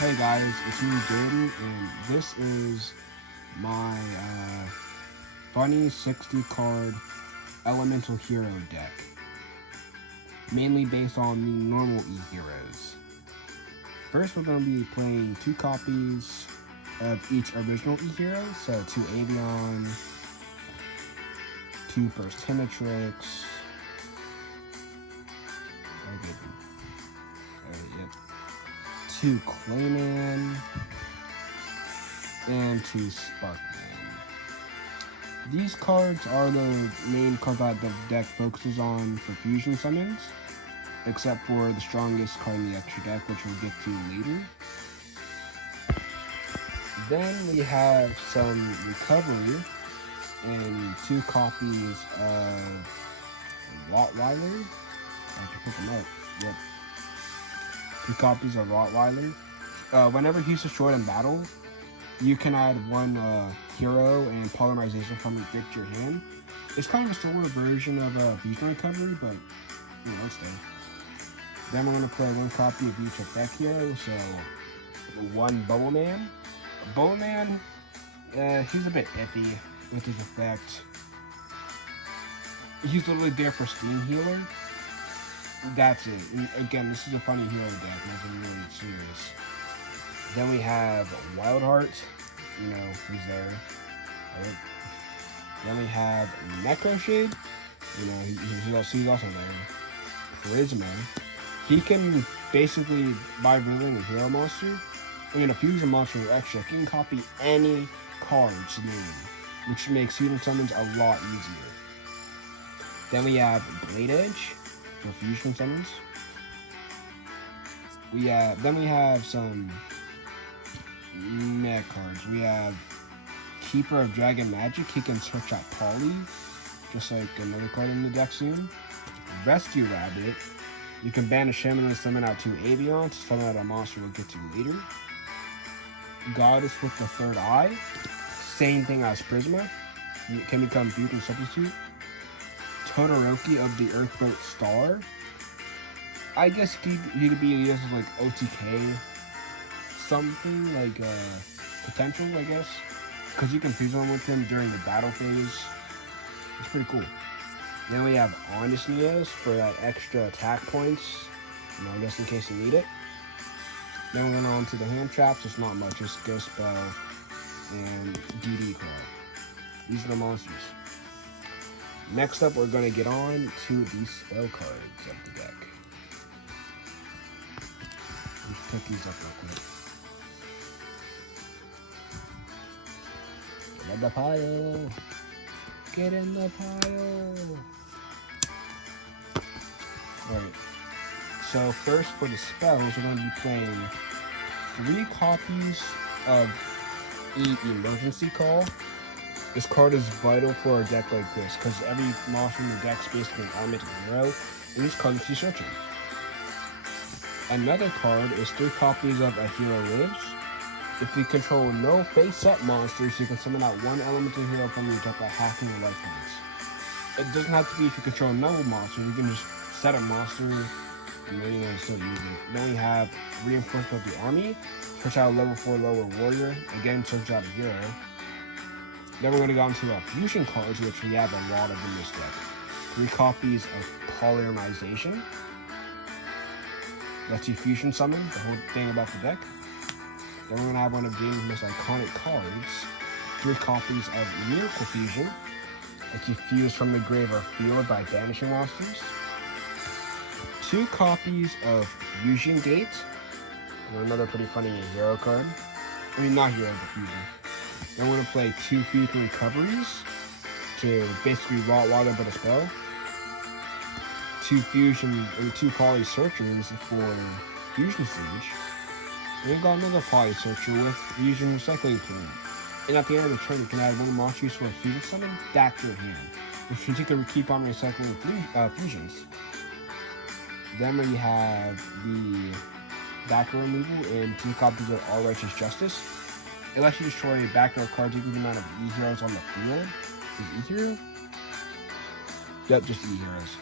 Hey guys, it's me Jaden, and this is my funny 60 card Elemental Hero deck, mainly based on the normal E-Heroes. First, we're going to be playing two copies of each original E-Hero, so two Avion, two Burst Tinatrix, two Clayman, and two Sparkman. These cards are the main cards that the deck focuses on for fusion summons, except for the strongest card in the extra deck, which we'll get to later. Then we have some recovery and two copies of Rottweiler. I can pick them up. Yep. Two copies of Rottweiler. Whenever he's destroyed in battle, you can add one hero and polymerization from your deck to your hand. It's kind of a slower version of fusion recovery, but it's there. Then we're going to play one copy of each effect hero, so one Bowman. Bowman, he's a bit iffy with his effect. He's literally there for Steam Healer. That's it. And again, this is a funny hero deck, nothing really serious. Then we have Wildheart. He's there. Right. Then we have Necroshade. He's also there. Charisma. He can basically, by ruling a hero monster, a fusion monster or extra, he can copy any card's name, which makes fusion summons a lot easier. Then we have Blade Edge for fusion summons. Then we have some mech cards. We have Keeper of Dragon Magic. He can search out Poly, just like another card in the deck soon. Rescue Rabbit. You can banish him and then summon out two Avions to summon out a monster we'll get to later. Goddess with the Third Eye. Same thing as Prisma. You can become Fusion Substitute. Todoroki of the Earthbolt Star. I guess he could be used as like OTK something, like potential, I guess. Because you can fusion with him during the battle phase. It's pretty cool. Then we have Honest Neos for that extra attack points, just in case you need it. Then we're going on to the hand traps. It's not much, just Ghost Spell and DD Crow. These are the monsters. Next up, we're going to get on to the spell cards of the deck. Let's pick these up real quick. Get in the pile! Get in the pile! Alright. So first for the spells, we're going to be playing 3 copies of Emergency Call. This card is vital for a deck like this, because every monster in the deck is basically an elemental hero, and this card is searching. Another card is 3 copies of A Hero Lives. If you control no face-up monsters, you can summon out one elemental hero from your deck by halving your life points. It doesn't have to be if you control no monsters, you can just set a monster and then still use it. Then we have Reinforcement of the Army. Search out a level 4 lower warrior. Again, search out a hero. Then we're going to go on to fusion cards, which we have a lot of in this deck. 3 copies of Polymerization. Lets you fusion summon, the whole thing about the deck. Then we're going to have one of James' most iconic cards. 3 copies of Miracle Fusion. Lets you fuse from the grave or field by banishing monsters. 2 copies of Fusion Gate. Another pretty funny hero card. Not hero, but fusion. Then we're going to play 2 fusion recoveries to basically Rottweiler but a spell. 2 fusion and 2 poly searchers for Fusion Siege. And we've got another poly searcher with fusion recycling tool. And at the end of the turn, you can add one monster for a fusion summon back to your hand, which means you can keep on recycling fusions. Then we have the backer removal and 2 copies of All Righteous Justice. It lets you destroy background cards equal the amount of E-Heroes on the field. Is E-Hero? Yep, just E-Heroes.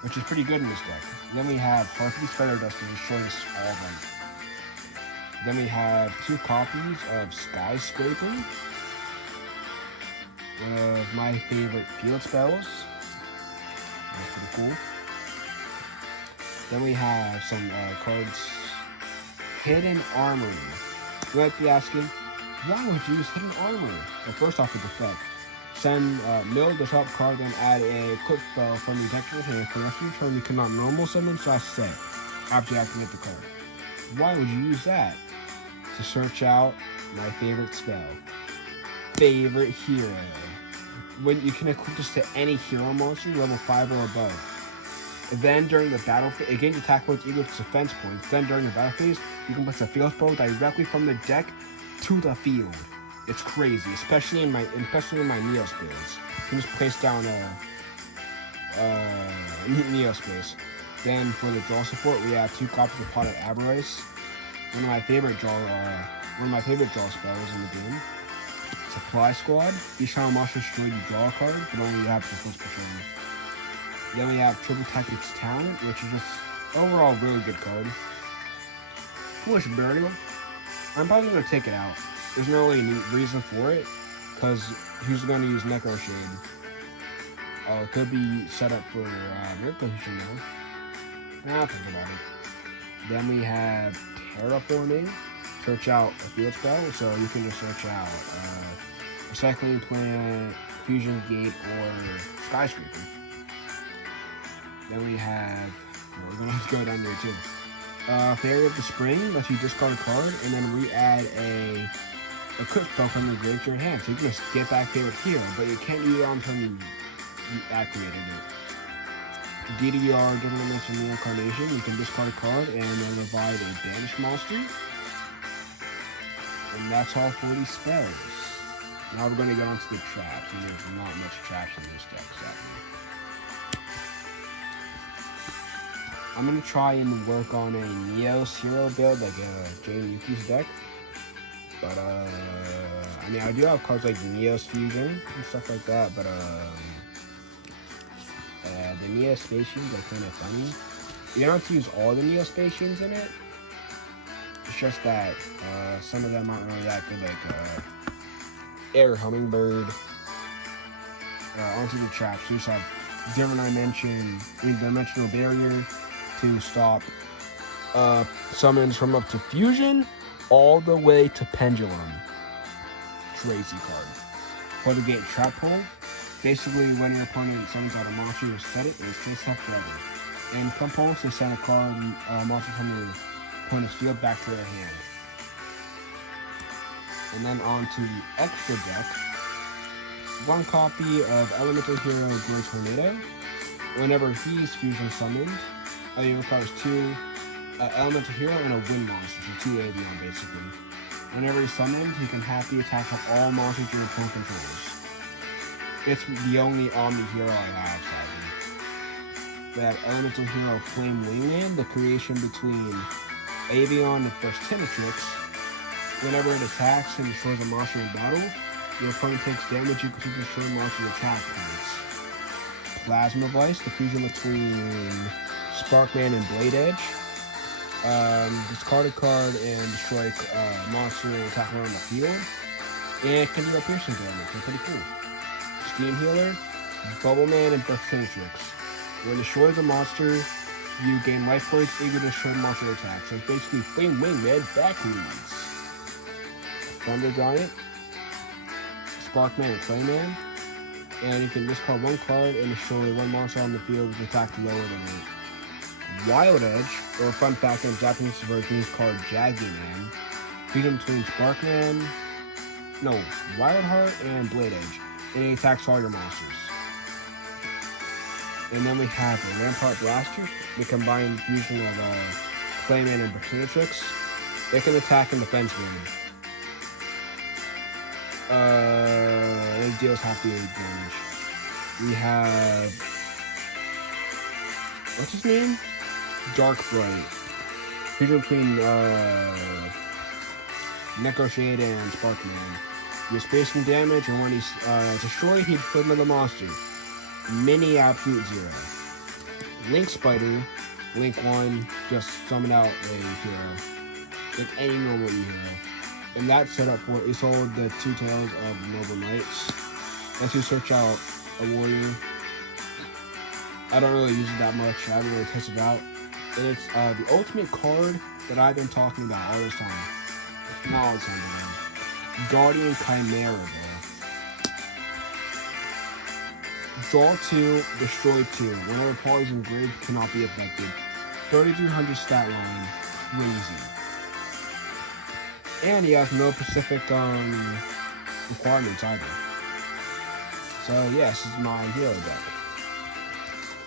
Which is pretty good in this deck. Then we have Harpy's Feather Dust to destroy all of them. Then we have 2 copies of Skyscraping, one of my favorite field spells. That's pretty cool. Then we have some cards. Hidden Armory. You might be asking, why would you use Hidden Armory? Well, first off, it's effect. Send mill the top card, then add a quick spell from your deck to your hand. For the rest of your turn, you cannot normal summon / set after you activate the card. Why would you use that? To search out my favorite spell. Favorite hero. When you can equip this to any hero monster, level 5 or above. Then during the battle phase, it gains attack points equal to defense points. Then during the battle phase, you can place a field spell directly from the deck to the field. It's crazy, especially in my Neo spells. You can just place down Neo space. Then for the draw support, we have 2 copies of Pot of Avarice. One of my favorite draw spells in the game. Supply Squad. Each time a monster destroyed, you draw a card, but only you have to first turn. Then we have Triple Tactics Talent, which is just overall really good card. Foolish Burial. I'm probably going to take it out. There's no really reason for it, because he's going to use Necro Shade. It could be set up for Miracle Fusion though. I'll think about it. Then we have Terraforming. Search out a field spell, so you can just search out Recycling Plant, Fusion Gate, or Skyscraping. Then we have, we're going to have to go down there too. Fairy of the Spring lets you discard a card and then re-add a quick spell from the grave to your hand. So you can just get back favorite hero, but you can't do it until you activated it. DDR, Different Dimension Reincarnation, you can discard a card and then revive a banished monster. And that's all for these spells. Now we're going to get onto the traps, and there's not much traps in this deck, sadly. I'm going to try and work on a Neo Zero build, like Jade Yuki's deck. But, I mean, I do have cards like Neo's Fusion and stuff like that, but, the Neo Stations are kind of funny. You don't have to use all the Neo Stations in it. It's just that, some of them aren't really that good, like, Air Hummingbird. Onto the traps, you just have Dimensional Barrier to stop summons from up to Fusion all the way to Pendulum. Crazy card. For the gate Trap Hole, basically when your opponent summons out a monster, you set it and it stays stuck forever. And Compulse to send a card monster from your opponent's field back to their hand. And then on to the extra deck. 1 copy of Elemental Hero Great Tornado. Whenever he's fusion summoned, he requires 2 Elemental Hero and a Wind monster, so 2 Avian basically. Whenever he's summoned, he can happily attack all monsters your opponent controls. It's the only Omni hero I have, sadly. We have Elemental Hero Flame Wingman, the creation between Avian and First Tinatrix. Whenever it attacks and destroys a monster in battle, your opponent takes damage equal to destroy monster's attack points. Plasma Vice, the fusion between Sparkman and Blade Edge. Discard a card and destroy a monster and attack around the field. And it can do a piercing damage, so pretty cool. Steam Healer, Bubble Man, and First Tinatrix. When it destroys a monster, you gain life points equal to destroy monster attacks. So it's basically Flame Wingman backwards. Thunder Giant, Sparkman, and Clayman. And you can discard 1 card and destroy 1 monster on the field with an attack lower than 8. Wild Edge, or fun fact in Japanese version, is called Jaggy Man. Fusion between Wildheart and Blade Edge. And it attacks all your monsters. And then we have the Rampart Blaster, the combined fusion of Clayman and Bertinatrix. It can attack and defense damage. It deals half the damage. We have, what's his name? Dark Bright. Fusion between Necro Shade and Sparkman. Deals spacing damage, and when he's destroyed, he put another monster. Mini Absolute Zero. Link Spider, Link 1, just summon out a hero. like any normal hero. And that setup for it is all the Two Tails of Noble Knights. Once you search out a warrior, I don't really use it that much. I haven't really tested it out. And it's the ultimate card that I've been talking about all this time. Not all the time, man. Guardian Chimera, bro. Draw 2, destroy 2. Whenever parties engraved cannot be affected. 3,300 stat line. Crazy. And he has no specific requirements either. So yes, this is my hero deck.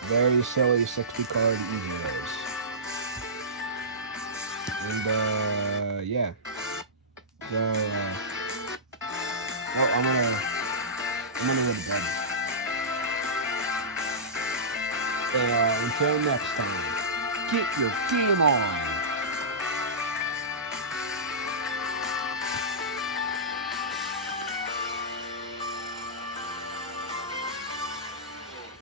Very silly 60 card easy race. And yeah. So oh, I'm gonna go to bed. And until next time, get your game on!